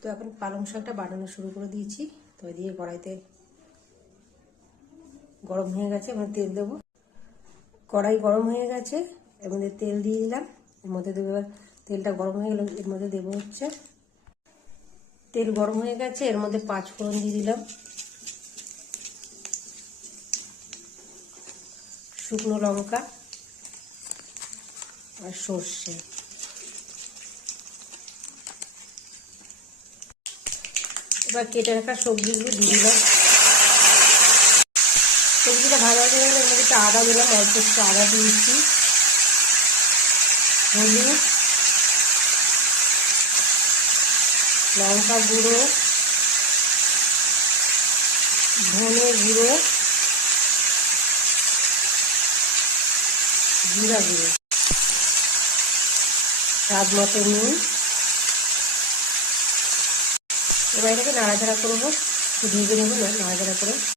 তো এখন পালং শাকটা বানানো শুরু করে দিয়েছি। তো দিয়ে কড়াইতে গরম হয়ে গেছে, এবার তেল দেবো। কড়াই গরম হয়ে গেছে, এর মধ্যে তেল দিয়ে দিলাম। এর মধ্যে দেবো, এবার তেলটা গরম হয়ে গেলে এর মধ্যে দেবো হচ্ছে, তেল গরম হয়ে গেছে, এর মধ্যে 5 ফোড়ন দিয়ে দিলাম, শুকনো লঙ্কা আর সর্ষে। এবার কেটে রাখা সবজিগুলো দিয়ে দিলাম। সবজিটা ভালো হয়ে গেলে এর মধ্যে একটু আদা দিলাম, অল্প একটু আদা দিয়েছি, হলুদ, লঙ্কা গুঁড়ো, ধনে গুঁড়ো, জিরা গুঁড়ো, স্বাদ মতো নুন। এবার এটাকে নাড়াচাড়া করবো, একটু ভেজে নেবো, নাড়াচাড়া করে।